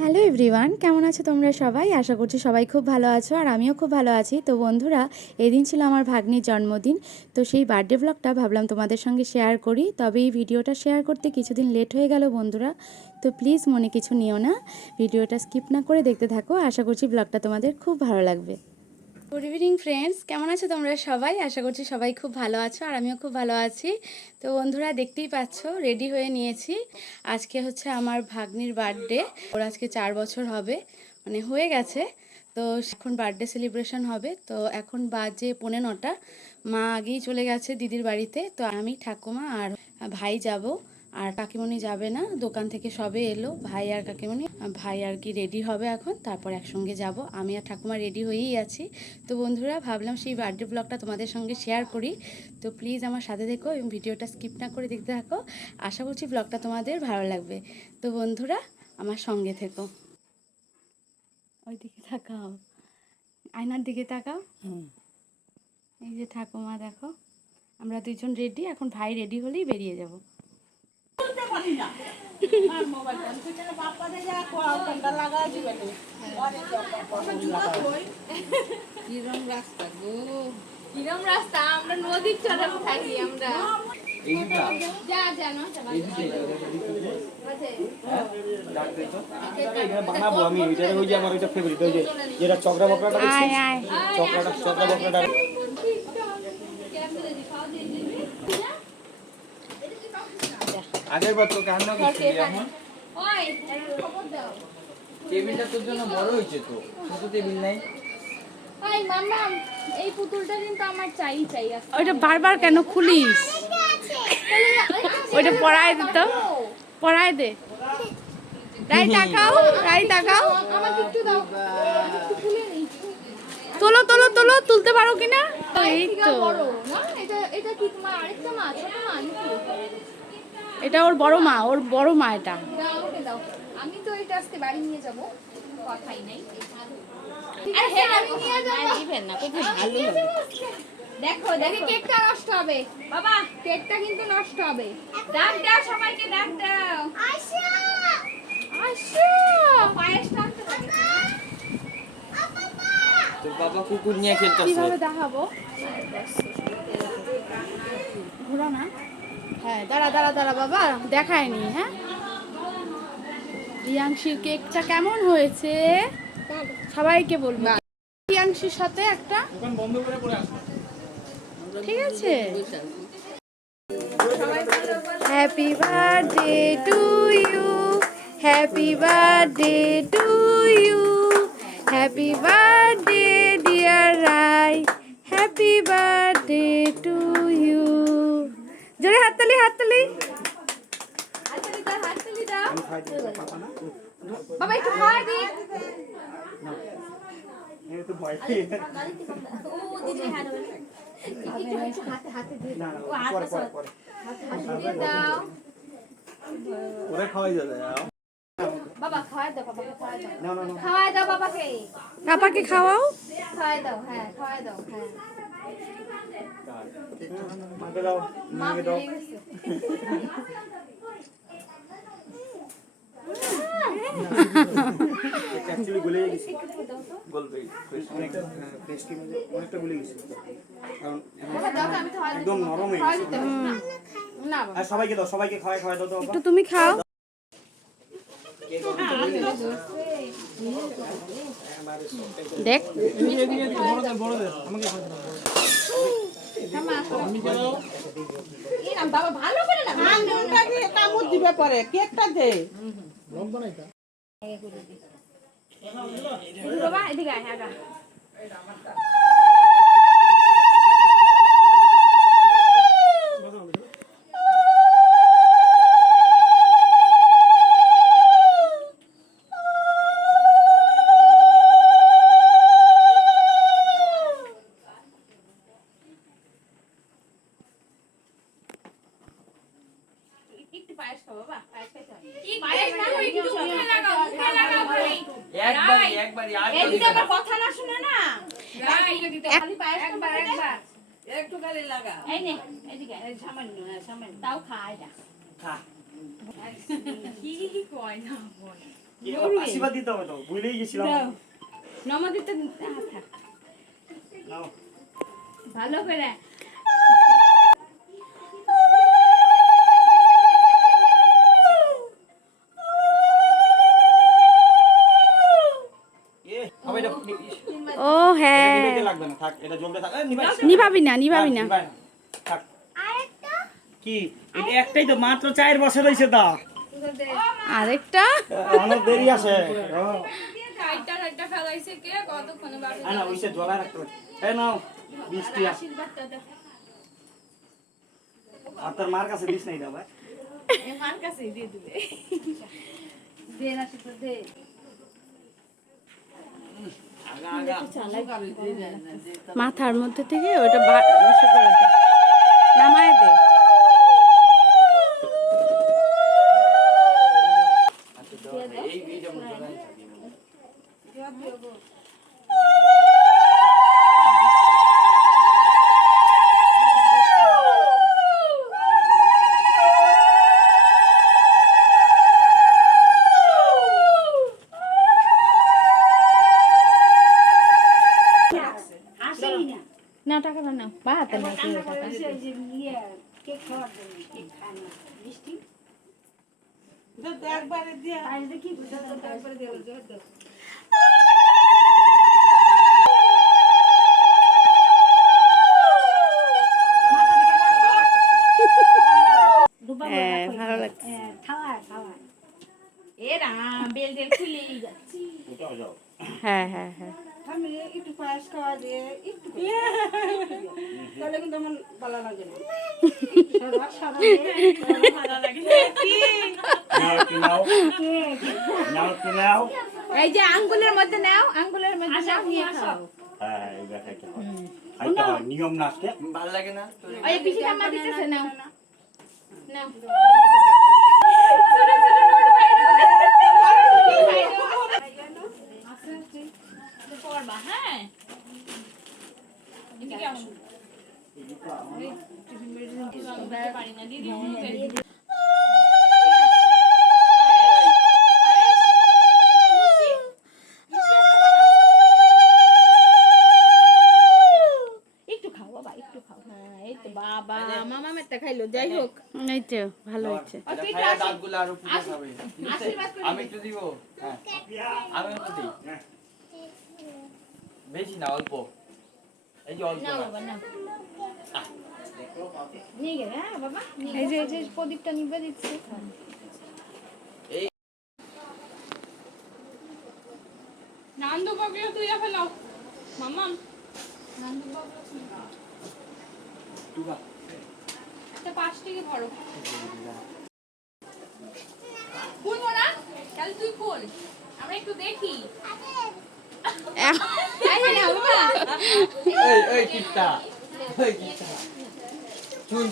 Hello everyone, কেমন আছো তোমরা সবাই? আশা করছি সবাই খুব ভালো আছো আর আমিও খুব ভালো আছি। তো বন্ধুরা, এদিন ছিল আমার ভাগ্নির জন্মদিন। তো সেই বার্থডে ব্লগটা ভাবলাম তোমাদের সঙ্গে শেয়ার করি। তবে এই ভিডিওটা শেয়ার করতে কিছুদিন লেট হয়ে গেল বন্ধুরা। তো প্লিজ মনে কিছু নিও না, ভিডিওটা স্কিপ না করে দেখতে থাকো। আশা করছি ব্লগটা তোমাদের খুব ভালো লাগবে। গুড ইভিনিং ফ্রেন্ডস, কেমন আছো তোমরা সবাই? আশা করছি সবাই খুব ভালো আছো আর আমিও খুব ভালো আছি। তো বন্ধুরা, দেখতেই পাচ্ছ রেডি হয়ে নিয়েছি। আজকে হচ্ছে আমার ভাগ্নির বার্থডে। ওর আজকে 4 বছর হবে, মানে হয়ে গেছে। তো এখন বার্থডে সেলিব্রেশন হবে। তো এখন বাজে 9:45। মা আগেই চলে গেছে দিদির বাড়িতে। তো আমি, ঠাকুমা আর ভাই যাব। আর কাকিমণি যাবে না, দোকান থেকে সবে এলো ভাই আর কাকিমণি। ভাই আর কি রেডি হবে এখন, তারপর একসঙ্গে যাব। আমি আর ঠাকুমা রেডি হয়েই আছি। তো বন্ধুরা, ভাবলাম সেই বার্থডে ব্লগটা তোমাদের সঙ্গে শেয়ার করি। তো প্লিজ আমার সাথে দেখো এবং ভিডিওটা স্কিপ না করে দেখতে থাকো। আশা করছি ব্লগটা তোমাদের ভালো লাগবে। তো বন্ধুরা, আমার সঙ্গে থেকো। ওই দিকে তাকাও, আয়নার দিকে তাকাও। এই যে ঠাকুমা, দেখো আমরা দুইজন রেডি। এখন ভাই রেডি হলেই বেরিয়ে যাব। কিরম রাস্তা, আমরা নদীর চরে থাকি আমরা। যা জানো বানাবো আমি। এটা ওই যে আমার ওইটা ফেভারিট, ওই যে যেটা চকরা বকরাটা দেখছিস, চকরা বকরাটা। আগের বার তো কান্না করছিলি, এখন ওই খবর দাও। টেবিলটা তোর জন্য বড় হয়েছে, তো ছোট টেবিল নাই। ওই মাম্মা, এই পুতুলটা কিন্তু আমার চাই। ওইটা বারবার কেন খুলিস? ওইটা পড়ায় দে, তো পড়ায় দে। রাই তাকাও, রাই তাকাও। আমাকে একটু দাও, একটু খুলে নেই। তোলো তোলো তোলো, তুলতে পারো কিনা? এই তো, বড় না এটা, এটা কি তোমার আরেকটা মা, ছোট মা নাকি? এটা ওর বড় মা, ওর বড় মা এটা। দাও ওকে দাও। আমি তো এটা আজকে বাড়ি নিয়ে যাব, কথাই নাই। আরে হ্যাঁ, আমি নিয়ে যাব। দিবেন না, খুব ভালো হবে। দেখো দেখো, কেকটা নষ্ট হবে বাবা, কেকটা কিন্তু নষ্ট হবে। ডাক দাও সবাইকে, ডাক দাও। আশা আশা, পায়েসটা আনতে লাগে। তোর বাবা কুকুর নিয়ে খেলতেছে। কিভাবে দেখাবো? ঘোরা না। হ্যাঁ, দাঁড়া দাঁড়া দাঁড়া বাবা, দেখায়নি। হ্যাঁ, রিয়াংশীর কেকটা কেমন হয়েছে সবাইকে বলবো। রিয়াংশীর সাথে একটা দোকান বন্ধ করে পড়ে আসো। ঠিক আছে। Happy birthday to you, happy birthday to you, happy birthday dear Rai, happy birthday to you. জোরে হাততালি, হাততালি। হাততালি দাও, হাততালি দাও। বাবা একটু খাওয়া দি। এই তো ভয় পেয়ে ও দিদি হাত ধরে। একটু হাতে হাতে দিয়ে দাও। ও পরে হাতে পরে হাতে দিয়ে দাও। ওরে খাওয়াই যাবে। বাবা খাওয়াই দাও, বাবাকে খাওয়াই দাও। না না না, খাওয়াই দাও বাবাকে। পাপাকে খাওয়াও। খাওয়াই দাও, হ্যাঁ খাওয়াই দাও, হ্যাঁ। মাকে দাও, মা মাকে দাও। ভুলে গেছে। অ্যাকচুয়ালি গলে গেছে, গলবে অনেকটা টেস্টি, অনেকটা গলে গেছে, কারণ বাবা দাও তো, আমি খাওয়াই দিই। একদম নরম হয়ে খাওয়াই গেছে। দিতে হবে। না বাবা। আর সবাইকে দাও, সবাইকে খাওয়াই খাওয়াই দাও তো। একটু তুমি খাও। দেখ, এই না বাবা, ভালো করে না। আঙ্গুলটা দিয়ে কামড় দিবে পরে, কেকটা দে। বাবা এদিকে আয়, আগা। একটু পায়েস খাও বাবা, পায়েস খাইতে হবে। পায়েস না, একটু মুখে লাগাও, মুখে লাগাও ভাই। একবারই এদিকে আমার কথা না শুনে না। খালি পায়েস একবার একবার। একটু গালি লাগা। এই নে, এদিকে সামান্য, সামান্য। তাও খা এটা। খা। কি কয় না বল। কি আশীর্বাদ দিতে হবে তো, ভুলেই গেছিলাম। দাও নমদিতে থাক নাও ভালো করে হবে এটা ও হ্যাঁ, নিভাইতে লাগবে না, থাক এটা জ্বলতে থাক। নিভাই নিভাবি না নিভাবি না। নিভাই না, থাক। কি এটা একটাই তো, মাত্র 4 বছর হইছে তা, আরেকটা অনেক দেরি আছে। কাইটা ফেলাইছে কে কতক্ষণে বাকি না ওইসে জ্বলায় রাখতে হবে। এই নাও মিষ্টি আশীর্বাদটা দাও আর তোর মার কাছে দিস নাই, দাও ভাই। মার কাছেই দিয়ে দিবে দে না সেটা দে মাথার মধ্যে থেকে ওটা ইসে করে দে, নামায় দে। না টাকা দাও না, বা হাতে না টাকা। একবারে দিয়ে হ্যাঁ ভালো লাগছে। এ রাম বেল খুলে যাচ্ছি ওটাও যাও। হ্যাঁ হ্যাঁ হ্যাঁ, আমি একটু পায়েস খাওয়া দিয়ে একটু তাহলে কিন্তু আমার ভালো লাগে না। নাও একটু নাও, নাও একটু নাও। এই যে আঙ্গুলের মধ্যে নাও আঙ্গুলের মধ্যে নাও নিয়ে খাও হ্যাঁ এইটা খাইতে হয়, খাইতে হয়, নিয়ম না আজকে। ভালো লাগে না ওই পিসি ঠাম্মা দিতেছে নাও নাও করবা হ্যাঁ এদিকে আসো পারি না দিদি একটু খাও বাবা একটু খাও হ্যাঁ এই তো বাবা মামা মেটা খাইলো যাই হোক এই তো ভালো হয়েছে। আর তুই খায়া দাঁতগুলো আরো পুরো খাবে। আশীর্বাদ করে আমি একটু দিব, হ্যাঁ আমি একটু দিই, বেশি না অল্প, এই যে অল্প নাও না। বাবা নাও নিয়ে গেলে হ্যাঁ বাবা এই যে প্রদীপটা নিবে দিচ্ছে নান্দু বাবুও তুই ফেলাও মামা নান্দু বাবু টুকা একটা 5 টাকা ভরো খুলবো না তাহলে তুই খোল আমরা একটু দেখি এই না বাবা এই কিপটা, এই কিপটা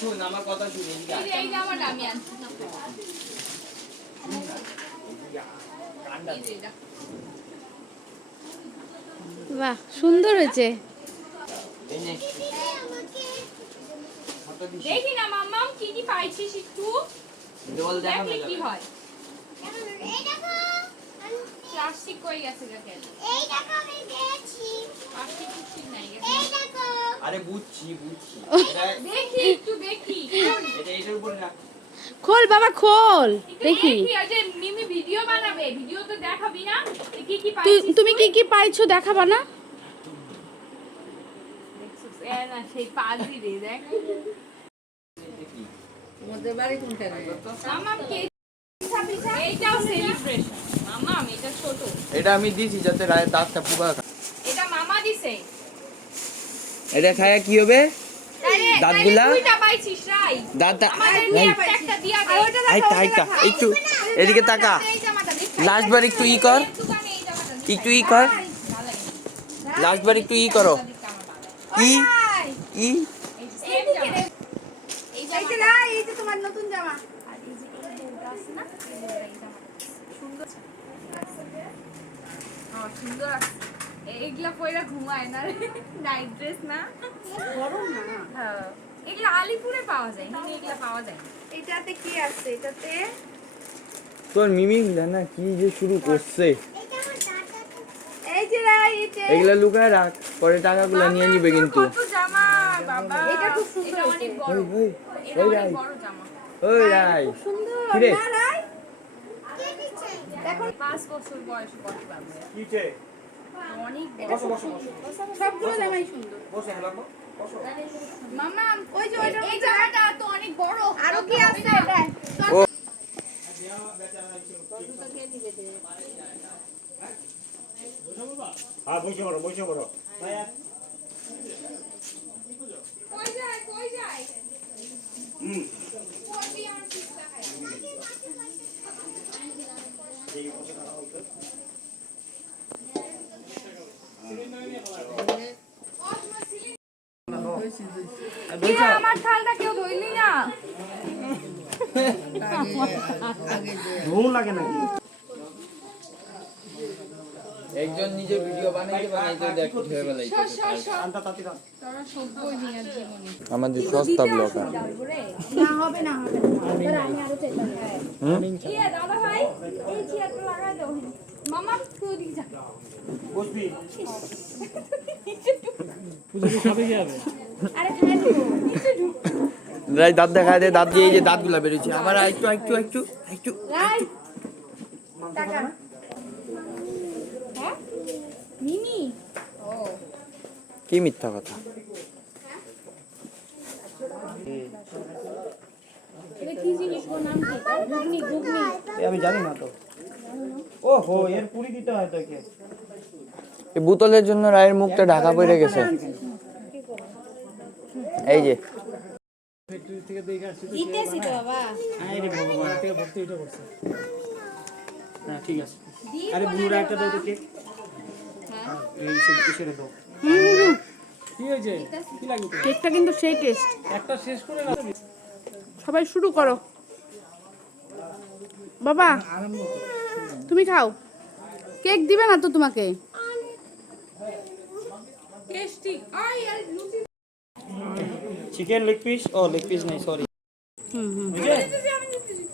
শুন আমার কথা শুন, এদিকে আয়। এই যে আমার দামি আনছি কান্ডা এই যে এটা। বাহ সুন্দর হয়েছে। এই নে হাতে দিস, দেখি না মাম্মাম কি কি পাইছিস একটু দেওয়াল দেখা দেখলে না কি যাবে। হয় প্লাস্টিক কই গেছে দেখে প্লাস্টিক ঠিক নাই গেছে আরে বুঝছি এটা দেখি একটু দেখি এটা এটার উপরে রাখ। খোল বাবা খোল একটু দেখি। আর যে মিমি ভিডিও বানাবে ভিডিও তো দেখাবি না যে কি কি তুই পাইছিস তুমি কি কি পাইছো দেখাবা না? দেখছিস এ না সেই পাজি রে দেখ দেখি তোমাদের বাড়ি কোনটা রে? মাম্মাম কে এইটাও সেলিব্রেশন মাম্মাম এটা ছোট এটা আমি দিছি যাতে রায়ের দাঁতটা পুকা খা। এটা মামা দিছে এটা খায়া কি হবে? দাঁতগুলা? দুইটা পাইছিস রাই দাঁতটা আমাদের নিয়ে একটা দিয়া দে আইতা একটু এদিকে তাকা, এই জামাটা দেখ লাস্ট বার একটু ই কর, একটু ই কর, লাস্ট বার একটু ই করো, ই ই এই যে তোমার নতুন জামা আর এই যে এই বউটা আছে না এই জামাটা সুন্দর সুন্দর আছে এইগুলা পয়রা ঘুমায় না নাইট ড্রেস না গরম না। হ্যাঁ এগুলা আলিপুরে পাওয়া যায় না এগুলা পাওয়া যায় এটাতে কি আছে? এটাতে তোর মিমি না কি যে শুরু করছে, এই যে রাই এটা এগুলা লুকায় রাখ, পরে টাকাগুলো নিয়ে নিবে কিন্তু। কত জামা বাবা, এটা খুব সুন্দর, অনেক বড়, ওই এটা ওই অনেক রাই, বড় জামা। ওই রাই সুন্দর কি রে? না রাই? দেখো 5 বছর বয়স কত পারবে, কিছে অনেক বসো বসো বসো সবগুলো জামাই সুন্দর। বসো লাগবো বসো। মামা ওই যে ওইটা, এই জামাটা তো অনেক বড়, আরো কি আছে? ও হ্যাঁ বসে পড়ো বসে পড়ো। কই যায় কই যায়? হুম করবি আমার পিস্তা খায়। ইয়া, আমার থালটা কেউ ধইলি না। ধুম লাগে নাকি? একজন নিজে ভিডিও বানাইতে বানাইতে দেখ উঠে বেলাইতে আনতা তাতি দাও। আমাদের সস্তা ব্লগার। না হবে না হবে না আমি আরো চেষ্টা করব। ইয়া দাদা ভাই, এই চেয়ারটা লাগাই দাও। মামা তুই দিকে যা। বসবি আরে খাই দেবো। রাই দাঁত দেখায় দে, দাঁত দিয়ে এই যে দাঁতগুলা বেরোচ্ছে আবার। একটু একটু একটু একটু রাই টাকা। হ্যাঁ মিমি, ও কি মিথ্যা কথা। এটা কি জিনিস গো, নাম কি? ঘুগনি ঘুগনি। এ আমি জানি না তো। ও হো এর পুরি দিতে হয় তোকে। এই বোতলের জন্য রায়ের মুখটা ঢাকা পড়ে গেছে। এই যে দিতেছি তো বাবা। আরে ভগবান থেকে ভক্তি এটা করছে। হ্যাঁ ঠিক আছে। আরে বুড়া একটা দাও তোকে। হ্যাঁ এই সব কিসের দাও। কি হয়েছে? কি লাগবে তোর? কেকটা কিন্তু সেই টেস্ট। একটা শেষ করে না সবাই শুরু করো। বাবা তুমি খাও, কেক দিবে না তো তোমাকে? টেস্টি। আই আর লুচি চিকেন লেগ পিস, ও লেগ পিস নাই সরি। দিতেছি আমি দিতেছি।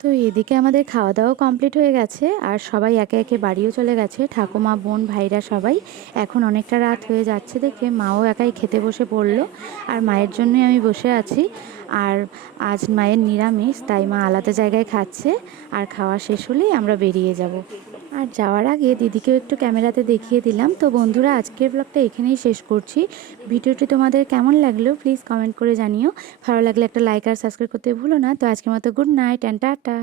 তো এদিকে আমাদের খাওয়া দাওয়া কমপ্লিট হয়ে গেছে আর সবাই একে একে বাড়িও চলে গেছে, ঠাকুমা বোন ভাইরা সবাই। এখন অনেকটা রাত হয়ে যাচ্ছে দেখে মাও একাই খেতে বসে পড়লো, আর মায়ের জন্যই আমি বসে আছি। আর আজ মায়ের নিরামিষ, তাই মা আলাদা জায়গায় খাচ্ছে, আর খাওয়া শেষ হলেই আমরা বেরিয়ে যাব। আর যাওয়ার আগে দিদিকেও একটু ক্যামেরাতে দেখিয়ে দিলাম। তো বন্ধুরা, আজকের ব্লগটা এখানেই শেষ করছি। ভিডিওটি তোমাদের কেমন লাগলো প্লিজ কমেন্ট করে জানিও। ভালো লাগলে একটা লাইক আর সাবস্ক্রাইব করতে ভুলো না। তো আজকের মতো গুড নাইট অ্যান্ড টাটা।